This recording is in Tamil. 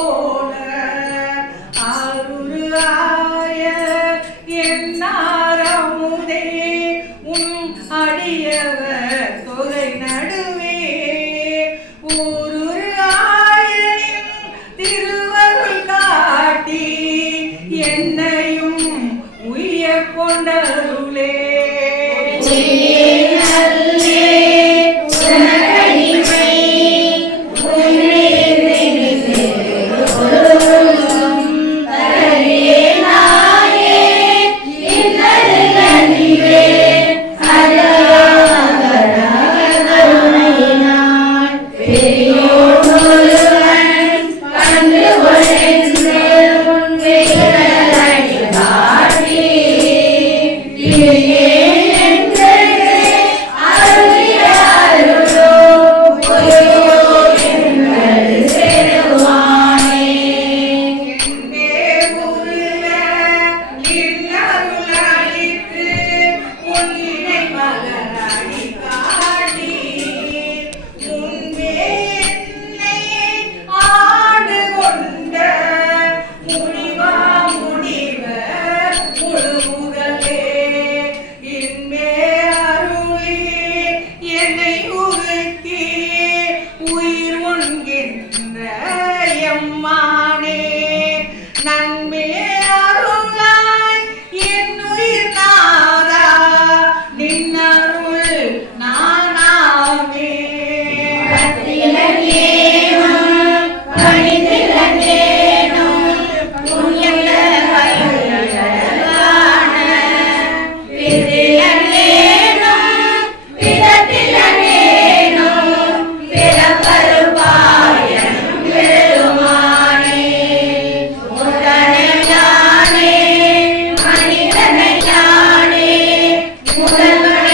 போல அருளாய என்னாரமுதே உன் அடியவர் தொகை நடுவே. ஊருளாயின் திருவருள் காட்டி என்னையும் உயிர் கொண்டருளே. Yeah. Amen.